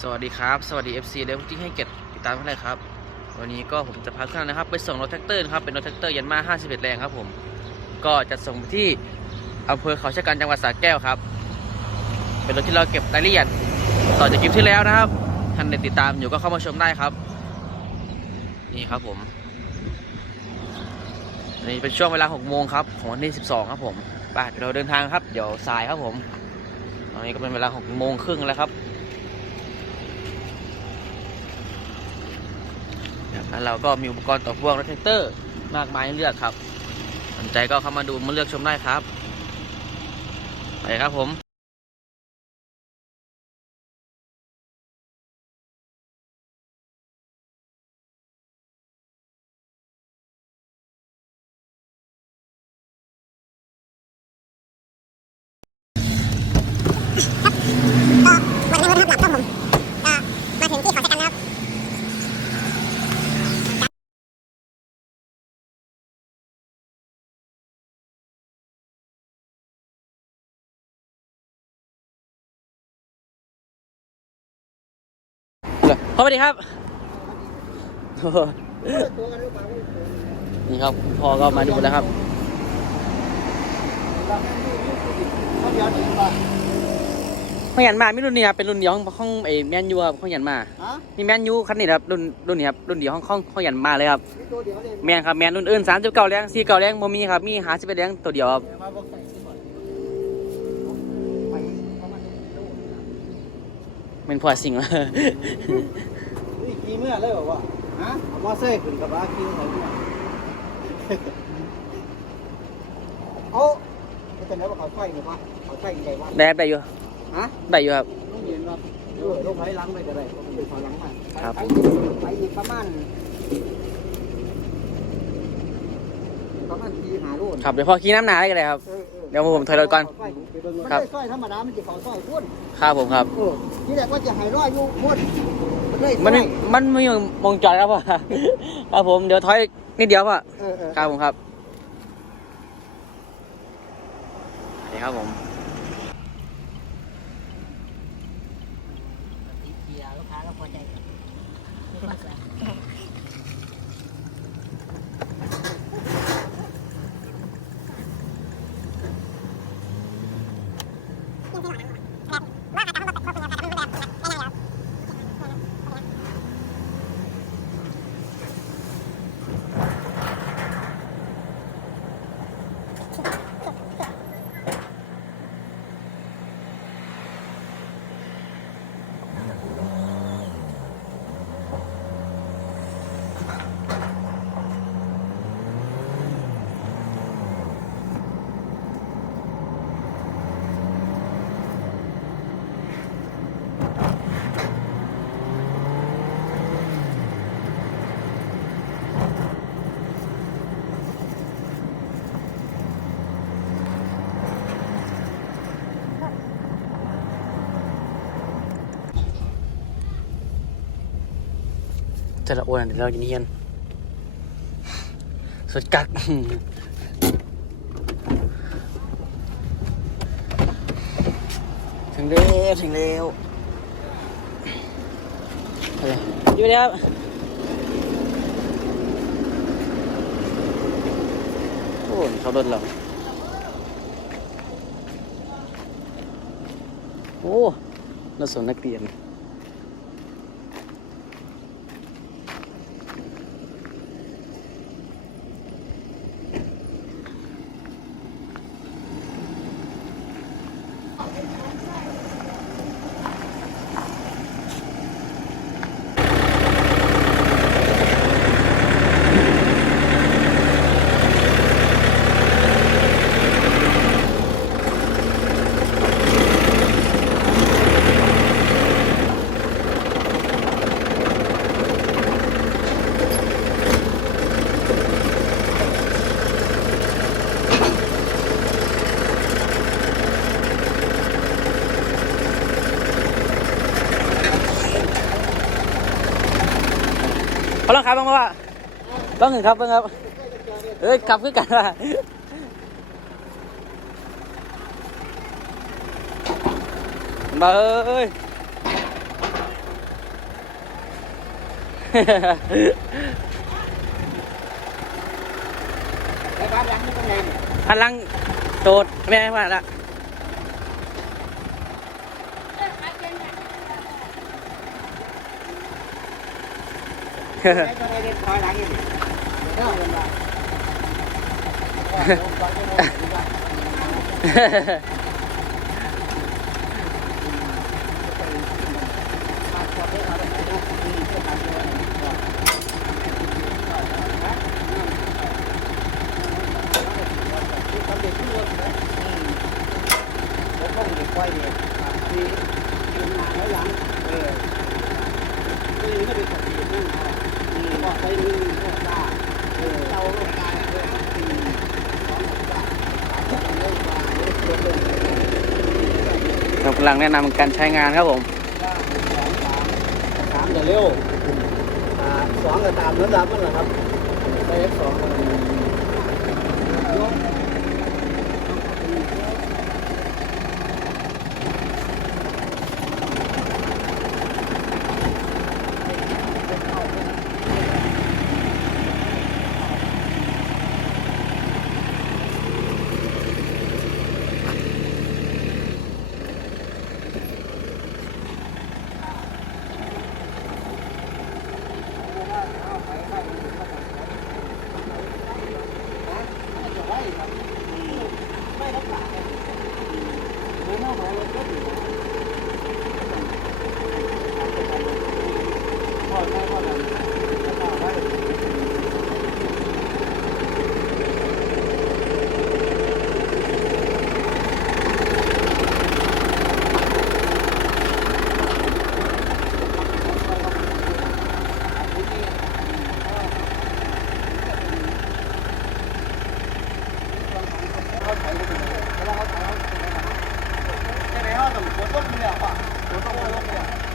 สวัสดีครับ สวัสดี FC เดฟที่ให้เกียรติติดตามให้เลยครับ วันนี้ก็ผมจะพาเครื่องนะครับ ไปส่งรถแท็กเตอร์ครับ เป็นรถแท็กเตอร์ยันมา 51 แรงครับผม ก็จะส่งไปที่อำเภอเขาชะกันจังหวัดสระแก้วครับ เป็นรถที่เราเก็บรายละเอียดต่อจากคลิปที่แล้วนะครับ ท่านใดติดตามอยู่ก็เข้ามาชมได้ครับ นี่ครับผมนนี้เป็นช่วงเวลา 6 โมงครับของวันที่ 12 ครับผมไปเดี๋ยวเราเดินทางครับ เดี๋ยวสายครับผม ตอนนี้ก็เป็นเวลา 6 โมงครึ่งแล้วครับ แล้วเราก็มีอุปกรณ์ต่อพ่วงรถแท็กเตอร์มากมายให้เลือกครับสนใจก็เข้ามาดูมาเลือกชมได้ครับไปครับผม สวัสดีครับ นี่ครับคุณพ่อก็มาดูแล้วครับข้าวหยันมาไม่รุ่นนี้ครับเป็นรุ่นเดียวของของไอ้แมนยูครับข้าวหยันมาฮะนี่แมนยูคันนี้ครับรุ่นรุ่นนี้ครับรุ่นเดียวของของข้าวหยันมาเลยครับมีตัวเดียวเลยแมนครับแมนรุ่นอื่นสามสิบเก้าแรงสี่เก้าแรงโมมีครับมีหาสิบเอ็ดแรงตัวเดียวครับ เป็นพอสิ่งแล้วนี่กี่เมื่อเลยบอกว่าฮะเอามอเซ่ขึ้นกับอาคิวไหนเมื่อเอาเป็นแล้วเขาไฟหรือเปล่าเขาไฟใหญ่ว่าได้ได้อยู่ฮะได้อยู่ครับต้องเย็นครับเออลงไปล้างไปก็ได้ต้องไปขอล้างมาครับไปไปอีกประมาณประ มาณทีหาโลครับเดี๋ยวพอขี่น้ำหนาได้กันเลยครับเออออเดี๋ยวผมถอยรถก่อนมันครับได้สร้อยธรรมดา มันจะเขาสร้อยพุ่นครับผมครับ เออที่แรกว่าจะให้ร้อยอยู่พุ่นมันได้มันสร้อยมันไม่มีมองจอดครับพ่อ ครับผมเดี๋ยวถอยนิดเดียวพ่อ เออเออครับผมครับนี่ครับผม morning. จะละโอนเดี๋ยวเราจะเนียนสุดกักถึงเร็วถึงเร็วโอเคอยู่ดีครับโอ้ยเขารถเราโอ้รถส่งนักเรียน งครับบ้างว่าต้องเหนึ่งครับบ้างครับเฮ้ยขับขึ้นกันว่ะมาเอ้ยพลังโดดแม่ไว่าละ อืมแล้วก็เด็กไว้ เรานแล้วหลังเออนี่ไม่ได้ตัดสินนั่นเอาอืมบอกไปนี่ก็ได้เออเราโรงงานเอออืมสองสัปดาห์สามสัปดาห์เลิกว่าเลิกเลิกเลิกเลิกเรากำลังแนะนำการใช้งานครับผมสองสามเดี๋ยวเร็วสองก็ตามระดับมันแหละครับไปสอง 我动不了吧，我动不了。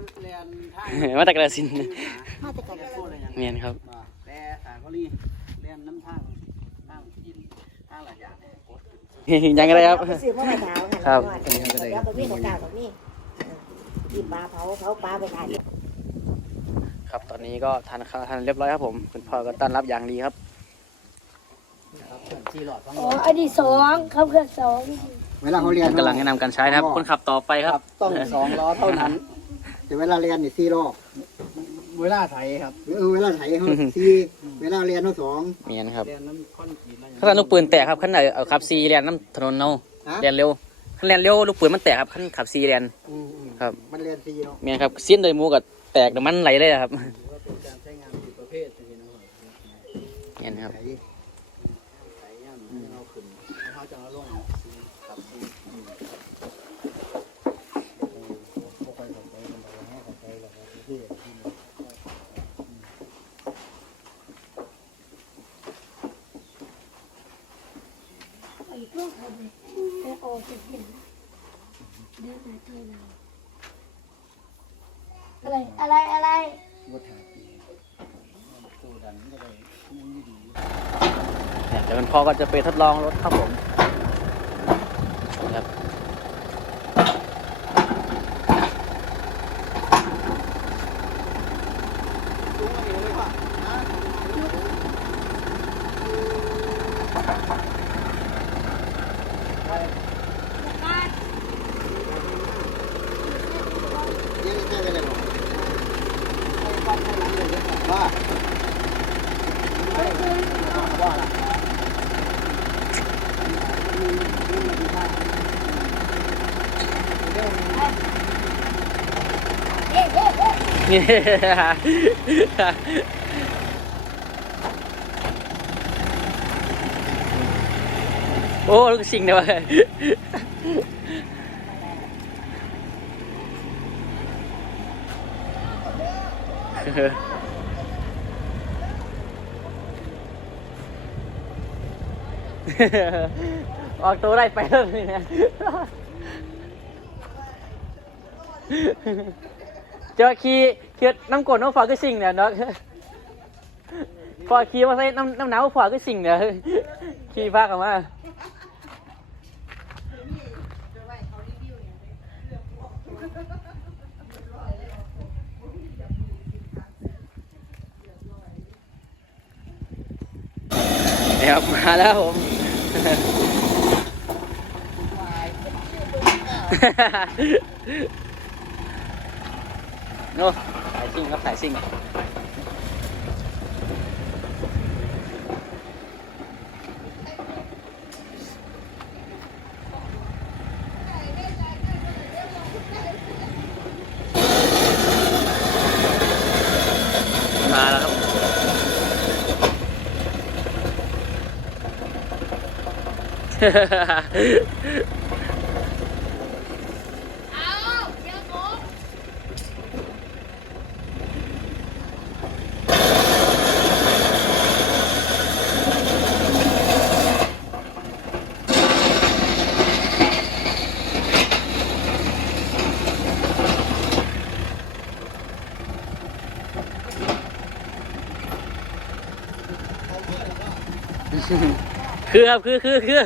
มาไก่มาจากกระสินธุ์มาแต่ไก่เมียนครับแต่สารเขาลีเรียนน้ำทางทางกินทางหลายอย่างเนี่ยยังไงครับเอาไปซื้อมาไว้เท้าหันครับแล้วก็มีของเก่าของนี่กินปลาเผาเผาปลาไปขายครับตอนนี้ก็ทานข้าวทานเรียบร้อยครับผมคุณพ่อก็ต้อนรับอย่างดีครับที่หลอดฟังอ๋ออันที่สองครับเครื่องสองเวลาเขาเรียนกำลังแนะนำการใช้นะครับ คนขับต่อไปครับ ต้องสองล้อเท่านั้น แต่เวลาเรียนนี่สี่ล้อเวลาไถครับเออเวลาไถเขาสี่เวลาเรียนเขาสองเมียนครับเรียนน้ำข้อนขีดอะไรอย่างถ้าลูกปืนแตกครับขั้นไหนเอาขับซีเรียนน้ำถนนเนาฮะเรียนเร็วขั้นเรียนเร็วลูกปืนมันแตกครับขั้นขับซีเรียนอืมอืมครับมันเรียนสี่เนาะเมียนครับเส้นโดยหมูกับแตกน้ำมันไหลเลยครับถือว่าเป็นการใช้งานผิดประเภทจริงๆนะครับ เมียนครับ ไถไถย่ำให้เราขึ้นให้เขาจะเอาลงสี่ครับสี่อืมบ่ค่อยเข้าใจมันบ่ให้เข้าใจหรอกครับที่ที่มัน ไอ้พวกเขาเนี่ยไอ้โอจะเห็นเดินมาตัวเราอะไรอะไรอะไรบ่ถ่าปีตู้ดันก็ได้ยังไม่ดีเนี่ยเดี๋ยวมันพ่อก็จะไปทดลองรถครับผมครับ สูงกว่านี้เลยว่ะนะยังแค่ไปเลยหรอไอ้บ้านไอ้หลังเลยเนี่ยว่าว่าล่ะ เอ๊ะเอ๊ะ โอ้ลูกชิงเดี๋ยวออกตัวได้ไปแล้วนี่นะเเจะว่าขี่ขี่น้ำกดน้ำฝอก็สิ่งเนี่ยเนาะฝอขี่มาใส่น้ำน้ำหนาวฝอก็สิ่งเนี่ยขี่พากันมาเนี่ยครับมาแล้วผมาแล้วครับ คือครับคือคือคือ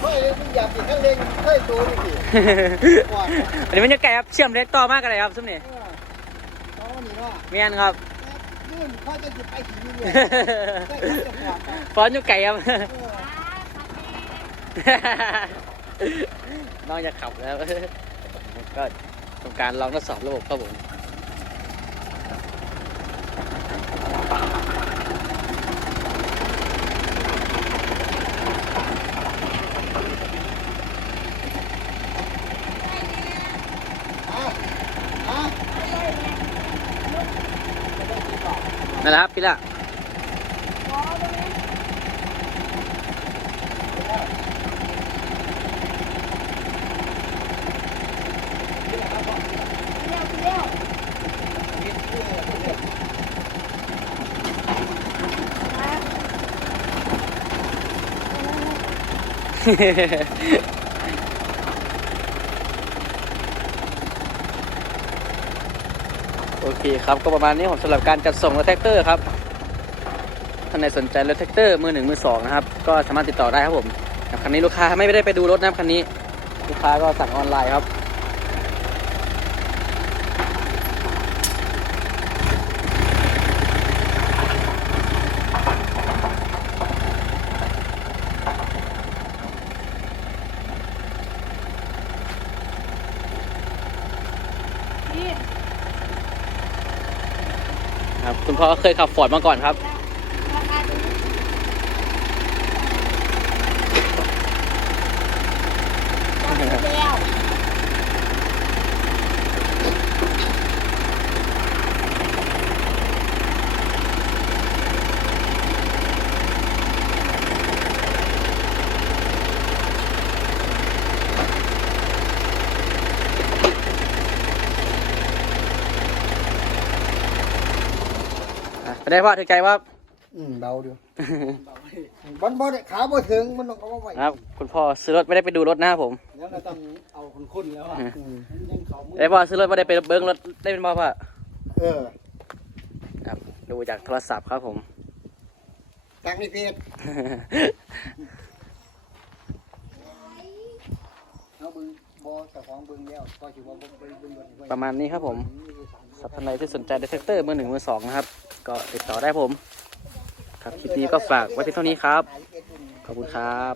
เฮ้ยมึงอยากติดขั้นเร่งเฮ้ยตัวนี่สิก่อนอันนี้มันจะไก่ครับเชื่อมเล็กต่อมากกันเลยครับซุ่มนี่น้องนี่ว่าเมียนครับ ยื่นเขาจะหยุดไปถึงนี่เลยได้จะปวดฟ้อนอยู่ไก่ครับน้องจะขับแล้วก็ทำการลองทดสอบระบบครับผม นั่นแหละครับพี่ละ โอเคครับก็ประมาณนี้ผมสำหรับการจัดส่งรถแท็กเตอร์ครับท่านใดสนใจรถแท็กเตอร์มือหนึ่งมือสองนะครับก็สามารถติดต่อได้ครับผมคันนี้ลูกค้าไม่ได้ไปดูรถนะครับคันนี้ ลูกค้าก็สั่งออนไลน์ครับ คุณพ่อเคยขับฟอร์ดมาก่อนครับ ราคาดูแล้ว อะ ไปได้พ่อถือใจว่าอืมเบาดูบอลบอลขาบ่ถึงมันต้องเอาไว้ครับ คุณพ่อซื้อรถไม่ได้ไปดูรถนะครับผมแล้วเราต้องเอาคนคุ้นแล้วอะยังเขามือได้พ่อซื้อรถไม่ได้ไปเบิ้งรถได้เป็นพ่อพ่อเออครับดูจากโทรศัพท์ครับผมจากนี่เพจเอาบึงบอแต่ของบึงแล้วก็ถือว่าบึงบึงบึงบึงประมาณนี้ครับผมสำหรับท่านใดที่สนใจดีเทคเตอร์มือหนึ่งมือสองนะครับ ก็ติดต่อได้ผม ครับคลิปนี้ก็ฝากไว้เพียงเท่านี้ครับ ขอบคุณครับ